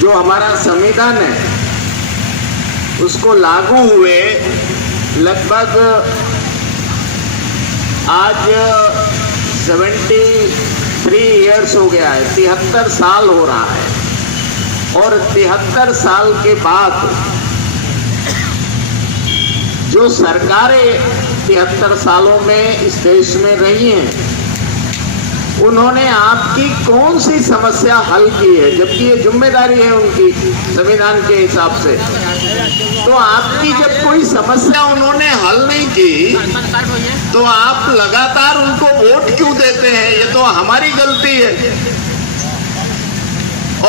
जो हमारा संविधान है उसको लागू हुए लगभग आज 73 इयर्स हो गया है, 73 साल हो रहा है। और 73 साल के बाद जो सरकारें 73 सालों में इस देश में रही हैं, उन्होंने आपकी कौन सी समस्या हल की है, जबकि ये जिम्मेदारी है उनकी संविधान के हिसाब से। तो आपकी जब कोई समस्या उन्होंने हल नहीं की तो आप लगातार उनको वोट क्यों देते हैं? ये तो हमारी गलती है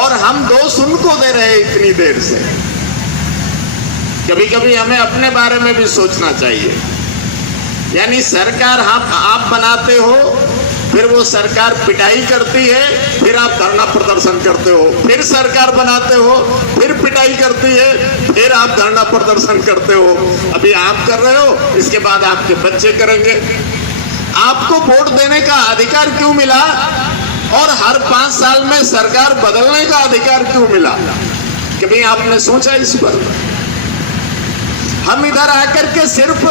और हम दोष उनको दे रहे हैं इतनी देर से। कभी कभी हमें अपने बारे में भी सोचना चाहिए। यानी सरकार आप बनाते हो, फिर वो सरकार पिटाई करती है, फिर आप धरना प्रदर्शन करते हो, फिर सरकार बनाते हो, फिर पिटाई करती है, फिर आप धरना प्रदर्शन करते हो। अभी आप कर रहे हो, इसके बाद आपके बच्चे करेंगे। आपको वोट देने का अधिकार क्यों मिला और हर 5 साल में सरकार बदलने का अधिकार क्यों मिला? कभी आपने सोचा इस पर? हम इधर आकर के सिर्फ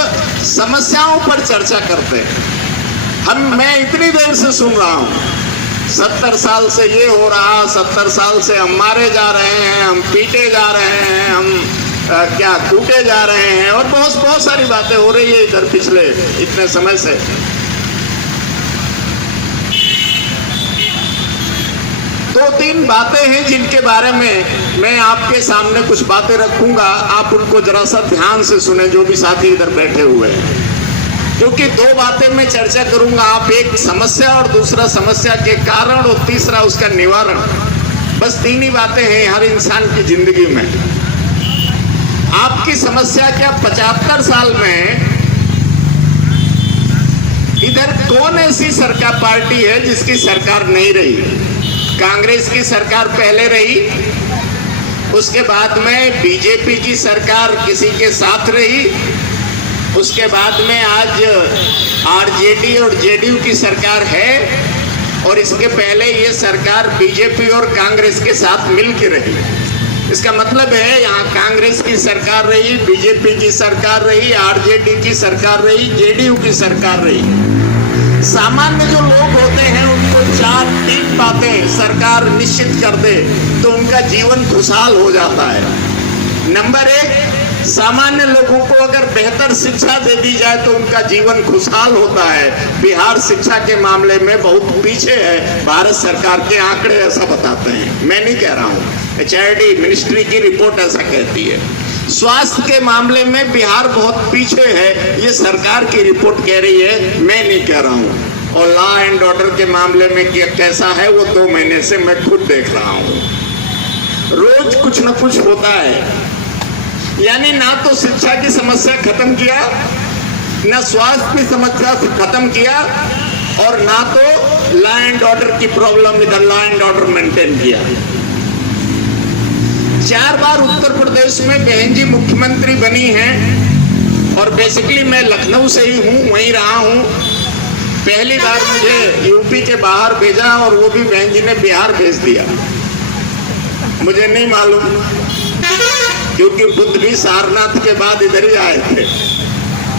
समस्याओं पर चर्चा करते हैं। मैं इतनी देर से सुन रहा हूं 70 साल से ये हो रहा, 70 साल से हम मारे जा रहे हैं, हम पीटे जा रहे हैं, हम क्या कूटे जा रहे हैं, और बहुत सारी बातें हो रही है इधर पिछले इतने समय से। दो तीन बातें हैं जिनके बारे में मैं आपके सामने कुछ बातें रखूंगा, आप उनको जरा सा ध्यान से सुने, जो भी साथी इधर बैठे हुए हैं। क्योंकि 2 बातें मैं चर्चा करूंगा, आप एक समस्या और दूसरा समस्या के कारण और तीसरा उसका निवारण। बस 3 ही बातें हैं हर इंसान की जिंदगी में। आपकी समस्या क्या? 75 साल में इधर कौन ऐसी सरकार पार्टी है जिसकी सरकार नहीं रही? कांग्रेस की सरकार पहले रही, उसके बाद में बीजेपी की सरकार किसी के साथ रही, उसके बाद में आज आरजेडी और जेडीयू की सरकार है, और इसके पहले ये सरकार बीजेपी और कांग्रेस के साथ मिलकर रही। इसका मतलब है यहाँ कांग्रेस की सरकार रही, बीजेपी की सरकार रही, आरजेडी की सरकार रही, जेडीयू की सरकार रही। सामान्य जो लोग होते हैं उनको 4-3 बातें सरकार निश्चित कर दे तो उनका जीवन खुशहाल हो जाता है। नंबर 1, सामान्य लोगों को अगर बेहतर शिक्षा दे दी जाए तो उनका जीवन खुशहाल होता है। बिहार शिक्षा के मामले में बहुत पीछे है, भारत सरकार के आंकड़े ऐसा बताते हैं, मैं नहीं कह रहा हूँ, HRD मिनिस्ट्री की रिपोर्ट ऐसा कहती है। स्वास्थ्य के मामले में बिहार बहुत पीछे है, ये सरकार की रिपोर्ट कह रही है, मैं नहीं कह रहा हूँ। और लॉ एंड ऑर्डर के मामले में कैसा है वो 2 महीने से मैं खुद देख रहा हूँ। रोज कुछ न कुछ होता है। यानी ना तो शिक्षा की समस्या खत्म किया, ना स्वास्थ्य की समस्या खत्म किया, और ना तो लॉ एंड ऑर्डर की प्रॉब्लम, इधर लॉ एंड ऑर्डर मेंटेन किया। 4 बार उत्तर प्रदेश में बहन जी मुख्यमंत्री बनी हैं, और बेसिकली मैं लखनऊ से ही हूँ, वहीं रहा हूँ। पहली बार मुझे यूपी के बाहर भेजा और वो भी बहन जी ने बिहार भेज दिया, मुझे नहीं मालूम, क्योंकि बुद्ध भी सारनाथ के बाद इधर ही आए थे,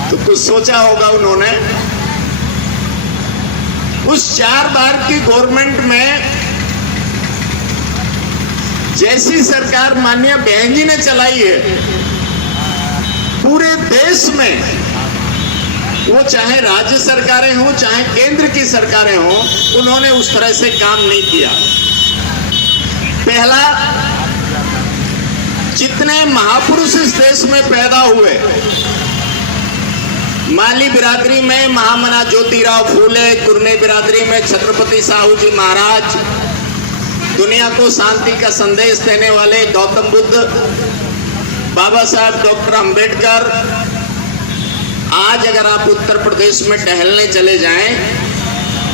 तो कुछ सोचा होगा उन्होंने। उस 4 बार की गवर्नमेंट में जैसी सरकार माननीय बहन जी ने चलाई है, पूरे देश में, वो चाहे राज्य सरकारें हों चाहे केंद्र की सरकारें हों, उन्होंने उस तरह से काम नहीं किया। पहला, जितने महापुरुष इस देश में पैदा हुए, माली बिरादरी में महामना ज्योतिराव फूले, कुरने बिरादरी में छत्रपति साहू जी महाराज, दुनिया को शांति का संदेश देने वाले गौतम बुद्ध, बाबा साहब डॉक्टर अंबेडकर। आज अगर आप उत्तर प्रदेश में टहलने चले जाएं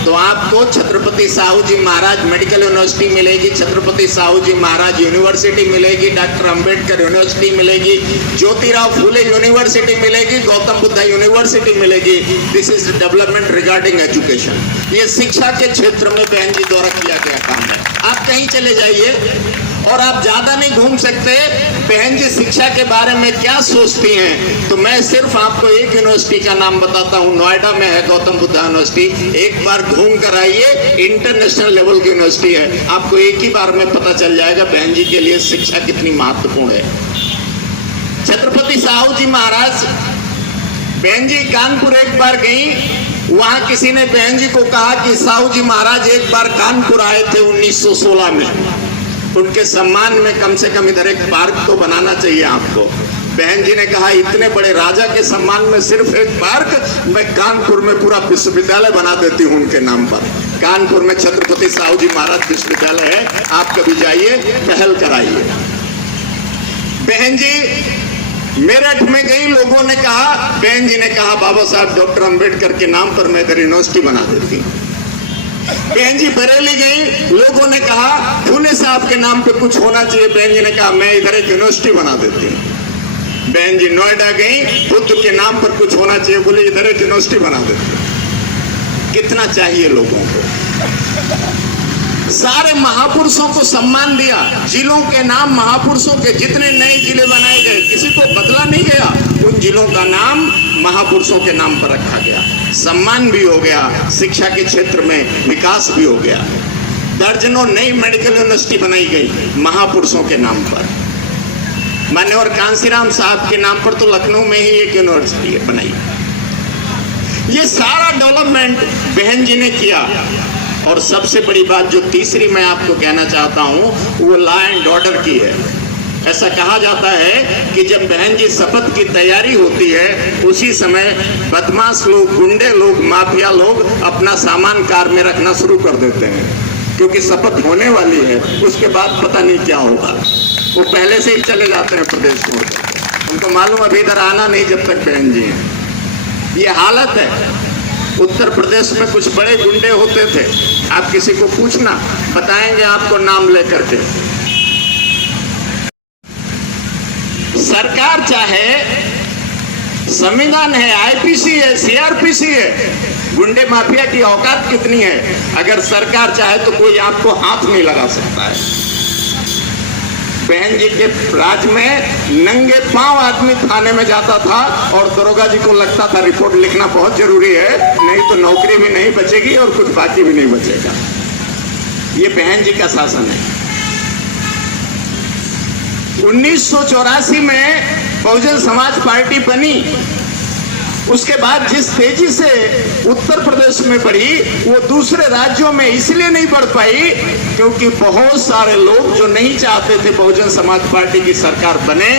तो आपको छत्रपति साहू जी महाराज मेडिकल यूनिवर्सिटी मिलेगी, छत्रपति साहू जी महाराज यूनिवर्सिटी मिलेगी, डॉक्टर अंबेडकर यूनिवर्सिटी मिलेगी, ज्योतिराव फूले यूनिवर्सिटी मिलेगी, गौतम बुद्ध यूनिवर्सिटी मिलेगी। This is development regarding education. ये शिक्षा के क्षेत्र में बहन जी द्वारा किया गया काम है। आप कहीं चले जाइए, और आप ज्यादा नहीं घूम सकते। बहन जी शिक्षा के बारे में क्या सोचती हैं, तो मैं सिर्फ आपको एक यूनिवर्सिटी का नाम बताता हूँ, नोएडा में है गौतम बुद्ध यूनिवर्सिटी। एक बार घूम कर आइए, इंटरनेशनल लेवल की यूनिवर्सिटी है। आपको एक ही बार में पता चल जाएगा बहन जी के लिए शिक्षा कितनी महत्वपूर्ण है। छत्रपति साहू जी महाराज, बहन जी कानपुर एक बार गई, वहां किसी ने बहन जी को कहा कि साहू जी महाराज एक बार कानपुर आए थे 1916 में, उनके सम्मान में कम से कम इधर एक पार्क तो बनाना चाहिए आपको। बहन जी ने कहा इतने बड़े राजा के सम्मान में सिर्फ एक पार्क, मैं कानपुर में पूरा विश्वविद्यालय बना देती हूँ उनके नाम पर। कानपुर में छत्रपति साहू जी महाराज विश्वविद्यालय है, आप कभी जाइए, पहल कराइए। बहन जी मेरठ में गई, लोगों ने कहा, बहन जी ने कहा बाबा साहब डॉक्टर अंबेडकर के नाम पर मैं इधर यूनिवर्सिटी बना देती। बहन जी बरेली गई, लोगों ने कहा फूले साहब के नाम पे कुछ होना चाहिए, बहन जी ने कहा मैं इधर एक यूनिवर्सिटी बना देती हूँ। बहन जी नोएडा गई, बुद्ध के नाम पर कुछ होना चाहिए, बोले इधर एक यूनिवर्सिटी बना देती हूँ। कितना चाहिए लोगों को। सारे महापुरुषों को सम्मान दिया, जिलों के नाम महापुरुषों के, जितने नए जिले बनाए गए किसी को बदला नहीं गया, उन जिलों का नाम महापुरुषों के नाम पर रखा गया। सम्मान भी हो गया, शिक्षा के क्षेत्र में विकास भी हो गया। दर्जनों नई मेडिकल यूनिवर्सिटी बनाई गई महापुरुषों के नाम पर। मान्यवर कांसीराम साहब के नाम पर तो लखनऊ में ही एक यूनिवर्सिटी बनाई। ये सारा डेवलपमेंट बहन जी ने किया। और सबसे बड़ी बात जो तीसरी मैं आपको कहना चाहता हूं, वो लॉ एंड ऑर्डर की है। ऐसा कहा जाता है कि जब बहन जी शपथ की तैयारी होती है, उसी समय बदमाश लोग, गुंडे लोग, माफिया लोग अपना सामान कार में रखना शुरू कर देते हैं, क्योंकि शपथ होने वाली है, उसके बाद पता नहीं क्या होगा। वो पहले से ही चले जाते हैं प्रदेश में, उनको मालूम अभी इधर आना नहीं जब तक बहन जी हैं। ये हालत है। उत्तर प्रदेश में कुछ बड़े गुंडे होते थे, आप किसी को पूछना, बताएंगे आपको नाम लेकर के। सरकार चाहे, संविधान है, आईपीसी है, सीआरपीसी है, गुंडे माफिया की औकात कितनी है, अगर सरकार चाहे तो कोई आपको हाथ नहीं लगा सकता है। बहन जी के राज में नंगे पांव आदमी थाने में जाता था और दरोगा जी को लगता था रिपोर्ट लिखना बहुत जरूरी है, नहीं तो नौकरी भी नहीं बचेगी और कुछ बाकी भी नहीं बचेगा। ये बहन जी का शासन है। 1984 में बहुजन समाज पार्टी बनी, उसके बाद जिस तेजी से उत्तर प्रदेश में बढ़ी, वो दूसरे राज्यों में इसलिए नहीं बढ़ पाई क्योंकि बहुत सारे लोग जो नहीं चाहते थे बहुजन समाज पार्टी की सरकार बने,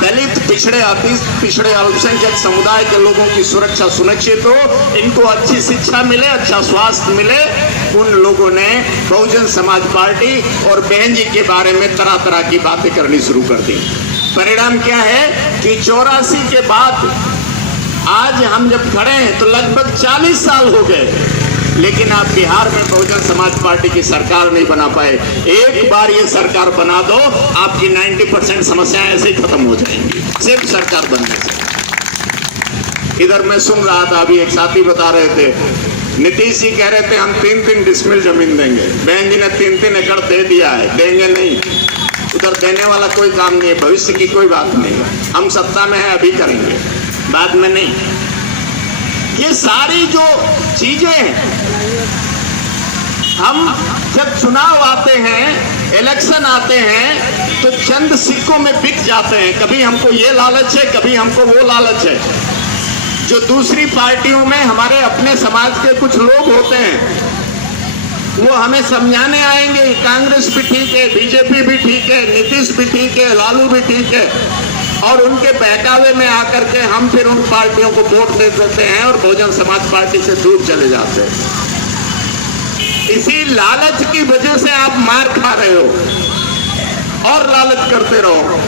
दलित, पिछड़े, अति पिछड़े, अल्पसंख्यक समुदाय के लोगों की सुरक्षा सुनिश्चित हो, इनको अच्छी शिक्षा मिले, अच्छा स्वास्थ्य मिले, उन लोगों ने बहुजन समाज पार्टी और बहन जी के बारे में तरह तरह की बातें करनी शुरू कर दी। परिणाम क्या है कि 84 के बाद आज हम जब खड़े हैं तो लगभग 40 साल हो गए, लेकिन आप बिहार में बहुजन समाज पार्टी की सरकार नहीं बना पाए। एक बार ये सरकार बना दो, आपकी 90% समस्याएं ऐसे ही खत्म हो जाएंगी, सिर्फ सरकार बनने से। इधर मैं सुन रहा था, अभी एक साथी बता रहे थे, नीतीश जी कह रहे थे हम 3-3 डिसमिल जमीन देंगे, बहन जी ने 3-3 एकड़ दे दिया है। देंगे नहीं, उधर देने वाला कोई काम नहीं है, भविष्य की कोई बात नहीं है। हम सत्ता में है, अभी करेंगे, बाद में नहीं। ये सारी जो चीजें हैं, हम जब चुनाव आते हैं, इलेक्शन आते हैं, तो चंद सिक्कों में बिक जाते हैं। कभी हमको ये लालच है, कभी हमको वो लालच है। जो दूसरी पार्टियों में हमारे अपने समाज के कुछ लोग होते हैं, वो हमें समझाने आएंगे कांग्रेस भी ठीक है, बीजेपी भी ठीक है, नीतीश भी ठीक है, लालू भी ठीक है, और उनके बहकावे में आकर के हम फिर उन पार्टियों को वोट दे देते हैं और बहुजन समाज पार्टी से दूर चले जाते हैं। इसी लालच की वजह से आप मार खा रहे हो और लालच करते रहो।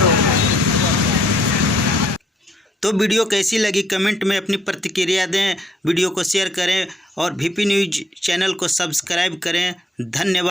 तो वीडियो कैसी लगी कमेंट में अपनी प्रतिक्रिया दें, वीडियो को शेयर करें और VP न्यूज़ चैनल को सब्सक्राइब करें। धन्यवाद।